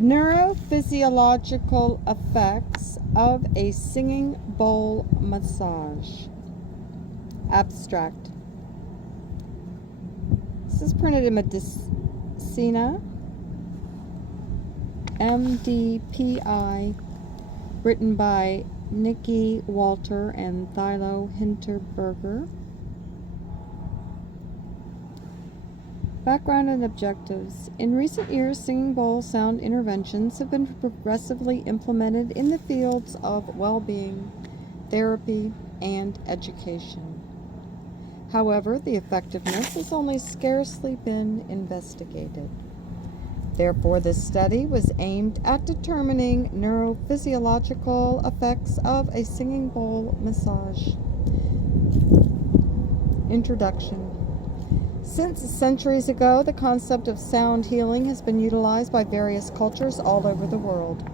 Neurophysiological effects of a singing bowl massage. Abstract. This is printed in Medicina, MDPI, written by Nikki Walter and Thilo Hinterberger. Background and objectives. In recent years, singing bowl sound interventions have been progressively implemented in the fields of well-being, therapy, and education. However, the effectiveness has only scarcely been investigated. Therefore, this study was aimed at determining neurophysiological effects of a singing bowl massage. Introduction. Since centuries ago, the concept of sound healing has been utilized by various cultures all over the world.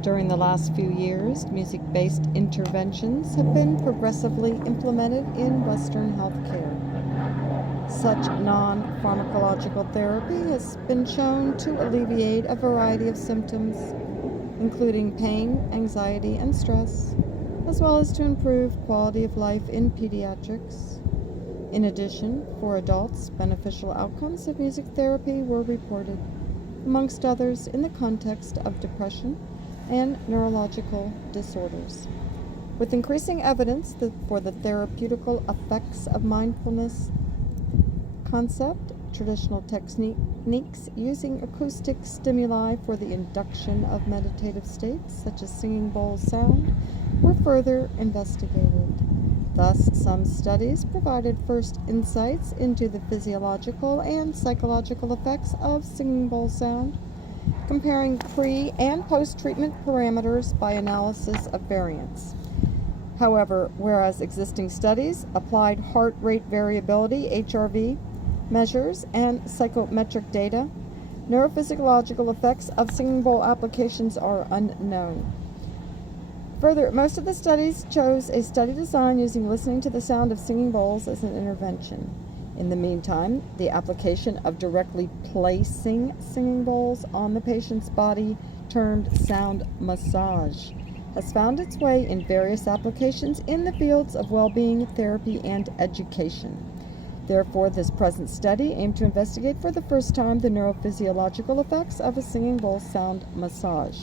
During the last few years, music-based interventions have been progressively implemented in Western healthcare. Such non-pharmacological therapy has been shown to alleviate a variety of symptoms, including pain, anxiety, and stress, as well as to improve quality of life in pediatrics. In addition, for adults, beneficial outcomes of music therapy were reported, amongst others, in the context of depression and neurological disorders. With increasing evidence for the therapeutical effects of mindfulness concept, traditional techniques using acoustic stimuli for the induction of meditative states, such as singing bowl sound, were further investigated. Thus, some studies provided first insights into the physiological and psychological effects of singing bowl sound, comparing pre- and post-treatment parameters by analysis of variance. However, whereas existing studies applied heart rate variability, HRV, measures and psychometric data, neurophysiological effects of singing bowl applications are unknown. Further, most of the studies chose a study design using listening to the sound of singing bowls as an intervention. In the meantime, the application of directly placing singing bowls on the patient's body, termed sound massage, has found its way in various applications in the fields of well-being, therapy, and education. Therefore, this present study aimed to investigate for the first time the neurophysiological effects of a singing bowl sound massage.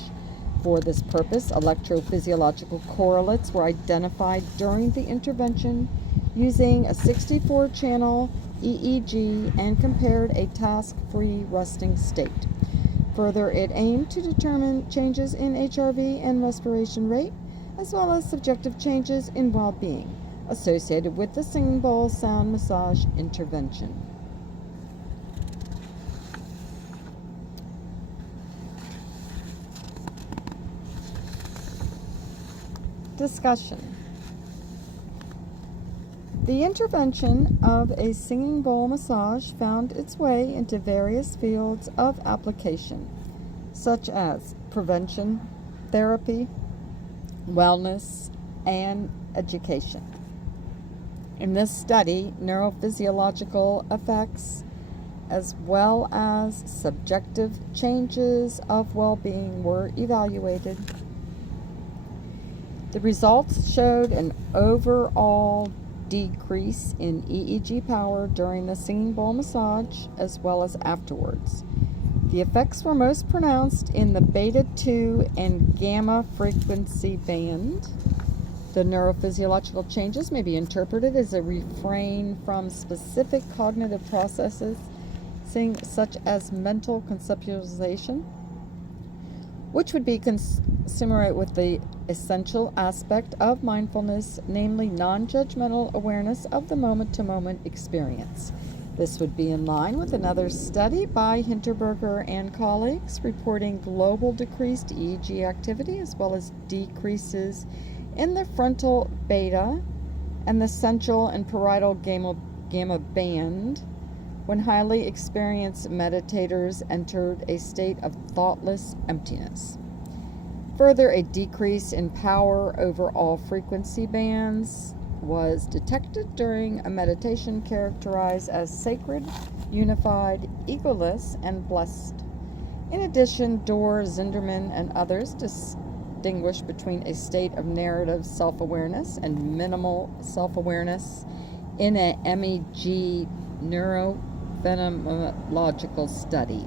For this purpose, electrophysiological correlates were identified during the intervention using a 64-channel EEG and compared a task-free resting state. Further, it aimed to determine changes in HRV and respiration rate, as well as subjective changes in well-being associated with the singing bowl sound massage intervention. Discussion. The intervention of a singing bowl massage found its way into various fields of application, such as prevention, therapy, wellness, and education. In this study, neurophysiological effects as well as subjective changes of well-being were evaluated. The results showed an overall decrease in EEG power during the singing bowl massage as well as afterwards. The effects were most pronounced in the beta 2 and gamma frequency band. The neurophysiological changes may be interpreted as a refrain from specific cognitive processes, such as mental conceptualization, which would be consummated with the essential aspect of mindfulness, namely non-judgmental awareness of the moment-to-moment experience. This would be in line with another study by Hinterberger and colleagues reporting global decreased EEG activity as well as decreases in the frontal beta and the central and parietal gamma band when highly experienced meditators entered a state of thoughtless emptiness. Further, a decrease in power over all frequency bands was detected during a meditation characterized as sacred, unified, egoless, and blessed. In addition, Dorr, Zinderman, and others distinguish between a state of narrative self-awareness and minimal self-awareness in a MEG neurophysiological study.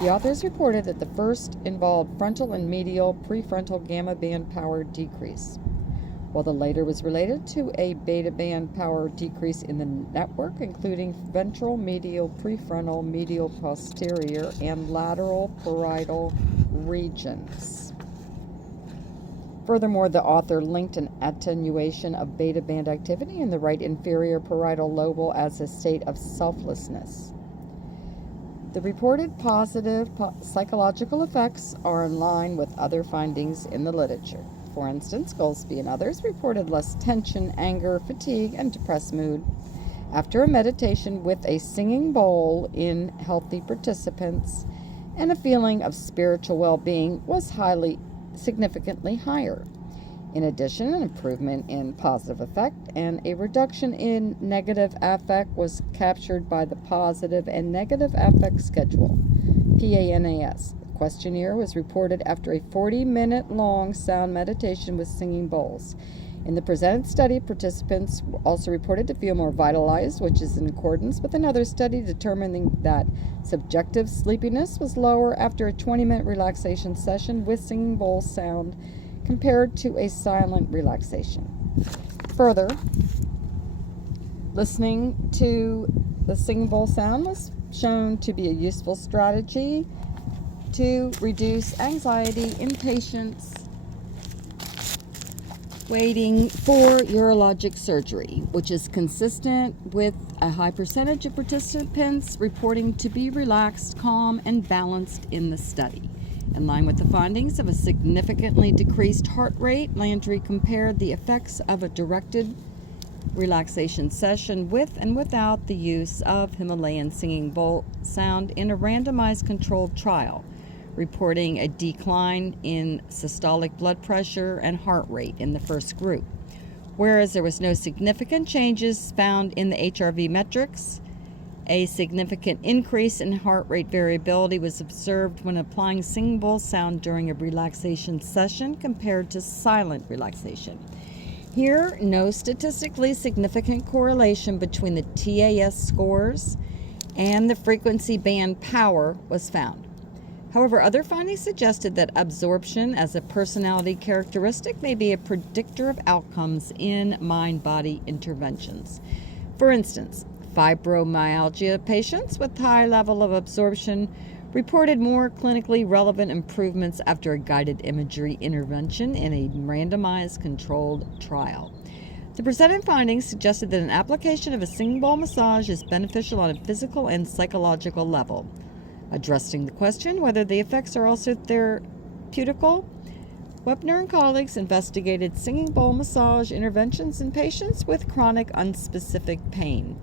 The authors reported that the first involved frontal and medial prefrontal gamma band power decrease, while the later was related to a beta band power decrease in the network, including ventral, medial, prefrontal, medial posterior, and lateral parietal regions. Furthermore, the author linked an attenuation of beta band activity in the right inferior parietal lobe as a state of selflessness. The reported positive psychological effects are in line with other findings in the literature. For instance, Goldsby and others reported less tension, anger, fatigue, and depressed mood after a meditation with a singing bowl in healthy participants, and a feeling of spiritual well-being was significantly higher. In addition, an improvement in positive affect and a reduction in negative affect was captured by the Positive and Negative Affect Schedule, PANAS. The questionnaire was reported after a 40-minute long sound meditation with singing bowls. In the presented study, participants also reported to feel more vitalized, which is in accordance with another study determining that subjective sleepiness was lower after a 20-minute relaxation session with singing bowl sound compared to a silent relaxation. Further, listening to the singing bowl sound was shown to be a useful strategy to reduce anxiety in patients waiting for urologic surgery, which is consistent with a high percentage of participants reporting to be relaxed, calm, and balanced in the study. In line with the findings of a significantly decreased heart rate, Landry compared the effects of a directed relaxation session with and without the use of Himalayan singing bowl sound in a randomized controlled trial, reporting a decline in systolic blood pressure and heart rate in the first group. Whereas there was no significant changes found in the HRV metrics, a significant increase in heart rate variability was observed when applying singing bowl sound during a relaxation session compared to silent relaxation. Here, no statistically significant correlation between the TAS scores and the frequency band power was found. However, other findings suggested that absorption as a personality characteristic may be a predictor of outcomes in mind-body interventions. For instance, fibromyalgia patients with high level of absorption reported more clinically relevant improvements after a guided imagery intervention in a randomized controlled trial. The presented findings suggested that an application of a singing bowl massage is beneficial on a physical and psychological level. Addressing the question whether the effects are also therapeutical, Wepner and colleagues investigated singing bowl massage interventions in patients with chronic unspecific pain.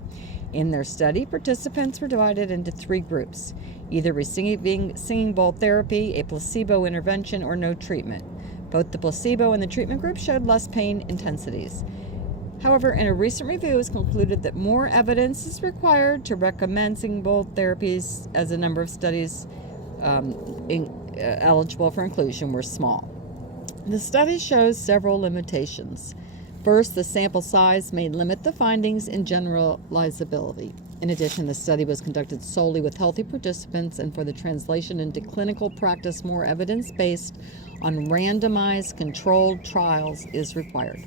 In their study, participants were divided into 3 groups, either receiving singing bowl therapy, a placebo intervention, or no treatment. Both the placebo and the treatment group showed less pain intensities. However, in a recent review, it was concluded that more evidence is required to recommend singing bowl therapies, as a number of studies eligible for inclusion were small. The study shows several limitations. First, the sample size may limit the findings in generalizability. In addition, the study was conducted solely with healthy participants, and for the translation into clinical practice, more evidence-based on randomized controlled trials is required.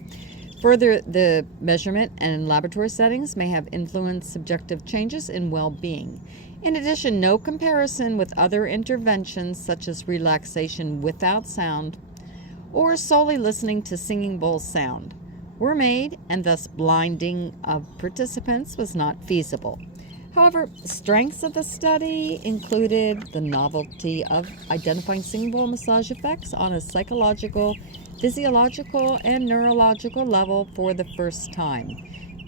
Further, the measurement and laboratory settings may have influenced subjective changes in well-being. In addition, no comparison with other interventions such as relaxation without sound or solely listening to singing bowl sound were made, and thus blinding of participants was not feasible. However, strengths of the study included the novelty of identifying singing bowl massage effects on a psychological, physiological, and neurological level for the first time.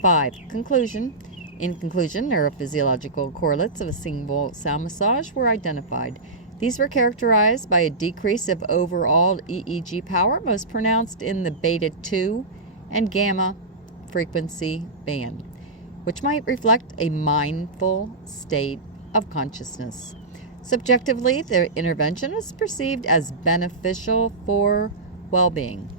5. Conclusion. In conclusion, neurophysiological correlates of a singing bowl sound massage were identified. These were characterized by a decrease of overall EEG power, most pronounced in the beta 2 and gamma frequency band, which might reflect a mindful state of consciousness. Subjectively, the intervention is perceived as beneficial for well-being.